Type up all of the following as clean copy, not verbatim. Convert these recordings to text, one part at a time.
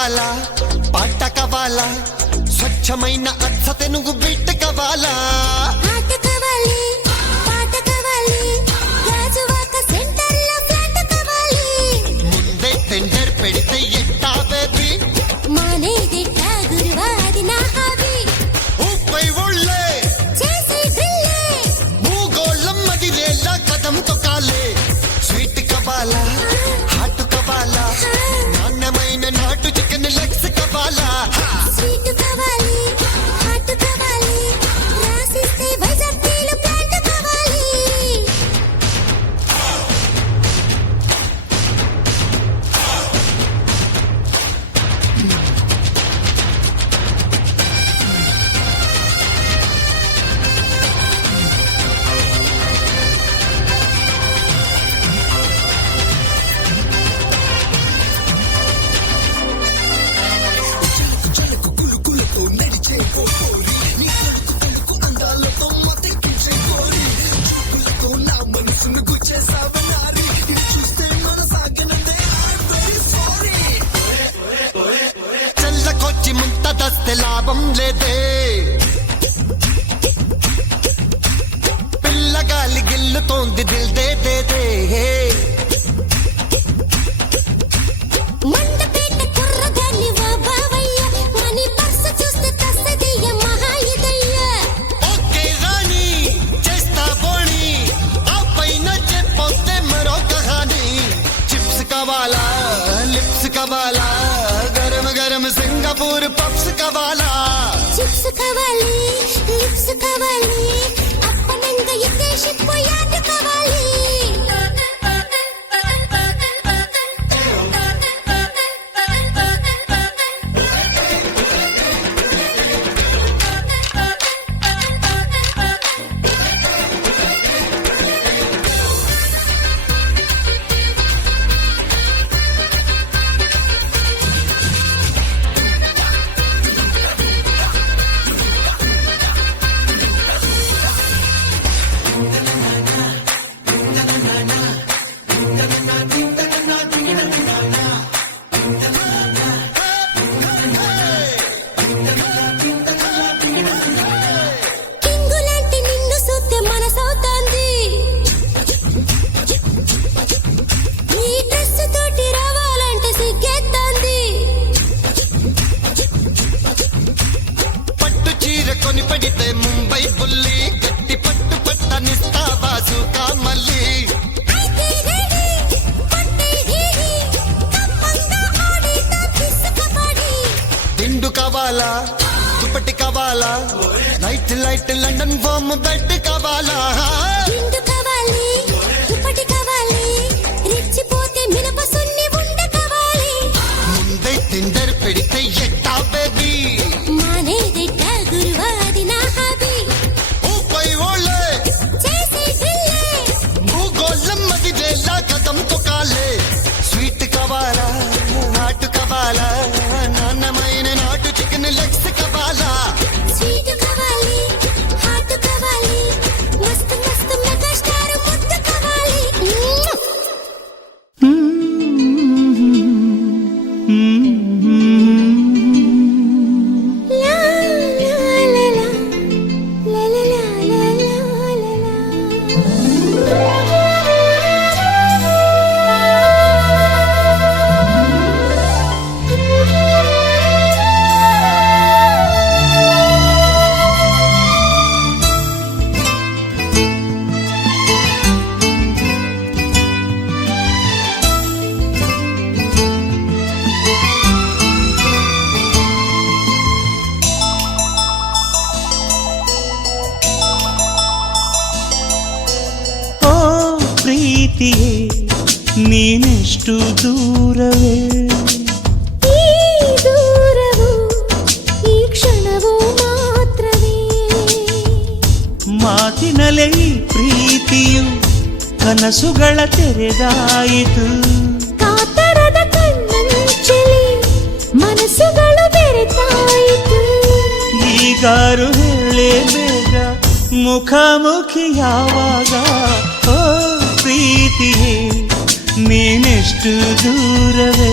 కావాలా పాట కావాలా స్వచ్ఛమైన అచ్చ తెనుగు బిడ్డ కావాలా ఆట కావాలి పాట కావాలి గాజువాక సెంటర్లో ఫ్లాట్ కావాలి ముందే టెండర్ పెడితే ఎట్టా బేబీ మానేదిట్టా గురువాది నా హాబీ ఊపై ఒళ్ళే చేసి డ్రిల్లే భూగోళం మదిరేలా కదం తొక్కాలే స్వీట్ కావాలా హాట్ కావాలా నాణ్యమైన నాటు చికెన్ లెగ్స్ కావాలా స్వీట్ కావాలి హాట్ కావాలి రాసిస్తే వైజాగ్ తీలు ప్లాంట్ కావాలి చల్లకొచ్చి ముంత దస్తే లాభం లేదే పిల్లగాలి గిల్లుతోంది దిల్ దే దే దే మండపేట కుర్రగాన్ని వా బావయ్య మనీ పర్సు చూస్తే తస్తదయ్య మహాయుదయ్య ఓకే రాణి చేస్తా బోణి ఆ పైన చెప్పొస్తే మరో కహాని చిప్స్ కావాలా లిప్స్ కావాలా గరం గరం సింగపూర్ పఫ్స్ కావాలా చిప్స్ కావాలి లిప్స్ కావాలి అప్పనంగా ఇదే షిప్ యాడ్ కావాలి కింగులాంటి నిన్ను చూస్తే మనసవుతోంది ఈ డ్రెస్ తోటి రావాలంటే సిగ్గేస్తోంది పట్టు చీర కొని పడితే ముంబై బుల్లి గట్టి పట్టు పట్టనిస్తా బాజుకా మళ్ళీ అయితే రెడీ పట్టే ఢీఢీ కప్పంగా ఆడితా పిసుకపడి దిండు కావాలా దుప్పటి కావాలా light light London foam bed కావాలా దిండు కావాలి దుప్పటి కావాలి రెచ్చిపోతే మినప సున్ని ఉండ కావాలి ముందే టెండర్ పెడితే ఎట్టా బేబీ మానేదిట్ట గురువాది నా హాబీ ఊపై ఓళ్ళే చేసి డ్రిల్లే భూగోళం మదిరేలా కదం తొక్కాలే స్వీట్ కావాలా నాటు కావాలా నాణ్యమైన నాటు చికెన్ లెగ్స్ కావాలా స్వీట్ కావాలి హాట్ కావాలి మస్తు మస్తు మెగా స్టార్ ముద్ద కావాలి లా లా లా లా లా లా లా ಓ ಪ್ರೀತಿಯೇ ನೀನೆಷ್ಟು ದೂರವೇ ಈ ದೂರವು ಈ ಕ್ಷಣವು ಮಾತ್ರವೇ ಮಾತಿನಲ್ಲೇ ಈ ಪ್ರೀತಿಯು ಕನಸುಗಳ ತೆರೆದಾಯಿತು ಕಾತರದ ಕಣ್ಣಂಚಲಿ ಮನಸ್ಸುಗಳು ಬೆರೆತಾಯಿತು ಈಗಾರು ಹೇಳೇ ಬೇಗ ಮುಖಾಮುಖಿ ಯಾವಾಗ ಓ ಪ್ರೀತಿಯೇ ನೀನೆಷ್ಟು ದೂರವೇ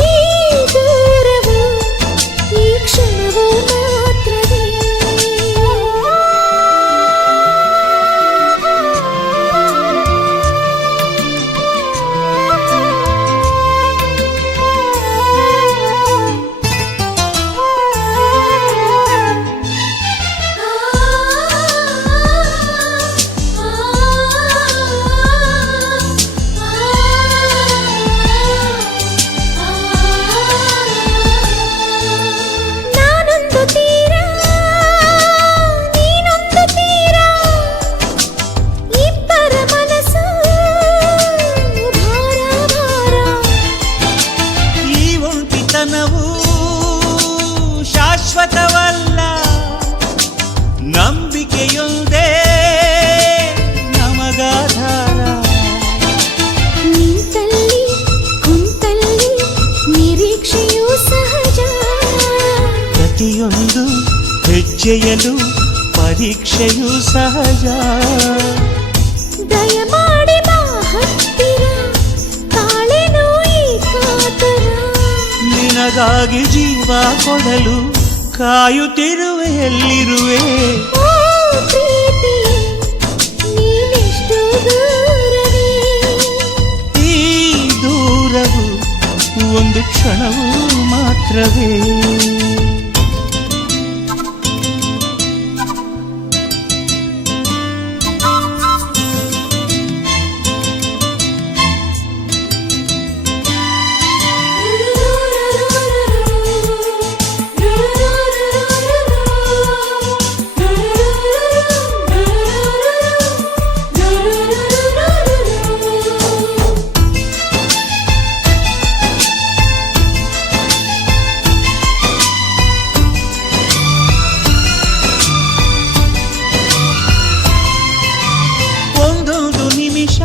ಈ ಗೆಯಲು ಪರೀಕ್ಷೆಯು ಸಹಜ. ದಯಮಾಡಿ ಬಾ ಹತ್ತಿರ, ತಾಳೆನೋ ಈ ಕಾತರ. ನಿನಗಾಗಿ ಜೀವ ಕೊಡಲು ಕಾಯುತ್ತಿರುವೆ, ಎಲ್ಲಿರುವೆ? ಓ ಪ್ರೀತಿ, ನೀನೆಷ್ಟು ದೂರವೇ. ಈ ದೂರವು ಒಂದು ಕ್ಷಣವೂ ಮಾತ್ರವೇ. ಒಂದೊಂದು ನಿಮಿಷ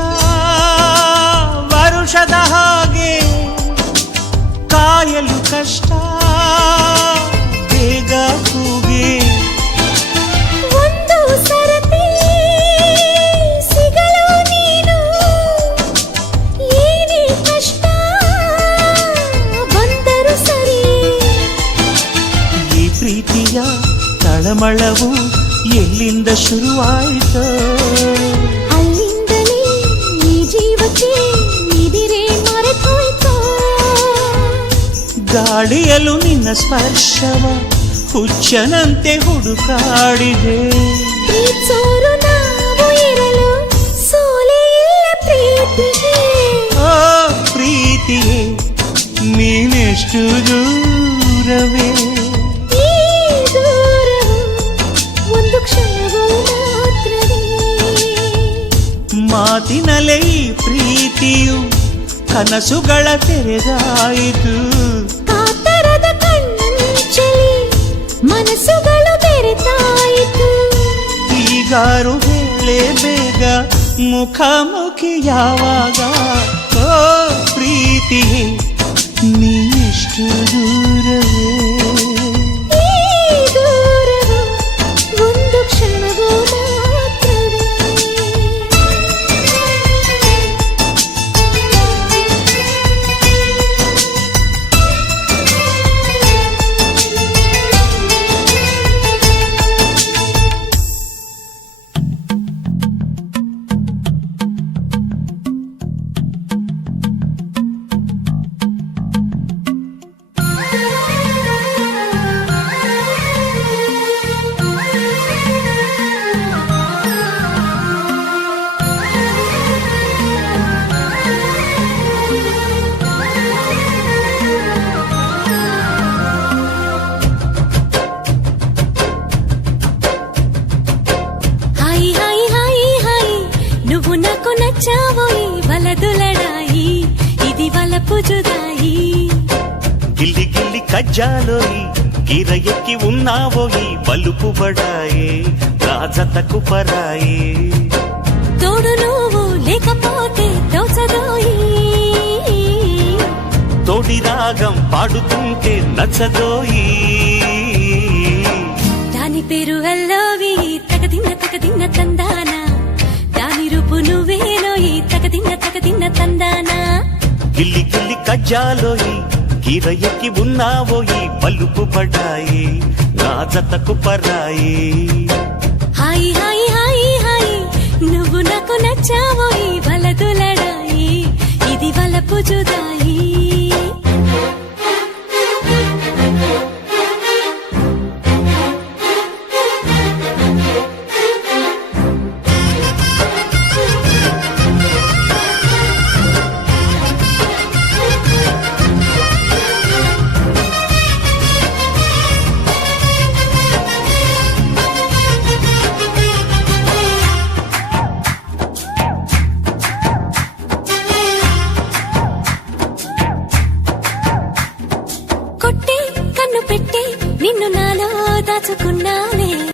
ವರುಷದ ಹಾಗೆ ಕಾಯಲು ಕಷ್ಟ, ಬೇಗ ಕೂಗೆ. ಒಂದು ಸರತಿ ಸಿಗಲು ನೀನು, ಏನೇ ಕಷ್ಟ ಬಂದರು ಸರಿ. ಈ ಪ್ರೀತಿಯ ತಳಮಳವು ಎಲ್ಲಿಂದ ಶುರುವಾಯಿತು? ಅಲ್ಲಿಂದಲೇ ಈ ಜೀವಕ್ಕೆ ನಿದಿರೆ ಮರೆತೋಯ್ತು. ಗಾಳಿಯಲು ನಿನ್ನ ಸ್ಪರ್ಶವ ಹುಚ್ಚನಂತೆ ಹುಡುಕಾಡಿದೆ. ಪ್ರೀತ್ಸೋರು ನಾವು ಇರಲು ಸೋಲೇ ಇಲ್ಲ ಪ್ರೀತಿಗೆ. ಓ ಪ್ರೀತಿಯೇ, ನೀನೆಷ್ಟು ದೂರವೇ? ಈ ದೂರವು ಒಂದು ಕ್ಷಣವೂ ಮಾತ್ರವೇ. ಮಾತಿನಲ್ಲೇ ಈ ಪ್ರೀತಿಯು ಕನಸುಗಳ ತೆರೆದಾಯಿತು. ಕಾತರದ ಕಣ್ಣಂಚಲಿ ಮನಸ್ಸುಗಳು ಬೆರೆತಾಯಿತು. ಈಗಾರು ಹೇಳೆ ಬೇಗ, ಮುಖಾಮುಖಿ ಯಾವಾಗ? ಓ ಪ್ರೀತಿಯೇ, ನೀಷ್ಟು ದೂರವೇ? ಈ ದೂರವು ಒಂದು ಕ್ಷಣವೂ ಮಾತ್ರವೇ. హాయ్ హాయ్ హాయ్ హాయ్, నువ్వు నాకు నచ్చావోయి, వలదులడాయి ఇది వలపు జుదాయి. గిల్లి గిల్లి కజ్జాలోయి, గిర ఎక్కి ఉన్నావోయి, బలుపు బడాయే, రాజతకు పరాయే. తోడు నువ్వు లేకపోతే తోచదోయి, తోడి రాగం పాడుతుంటే నచ్చదోయి. దాని పేరు అల్లోవి, తగదిన్న తందాన. దాని రూపు నువ్వేనోయి, తగదిన్న తందాన. గిల్లి గిల్లి కజ్జాలోయి, గిర ఎక్కి ఉన్నావోయి, బలుపు బడాయే, రాజతకు Paraye. Hi hi hi hi, నువ్వు నాకు నచ్చావోయి, వలదు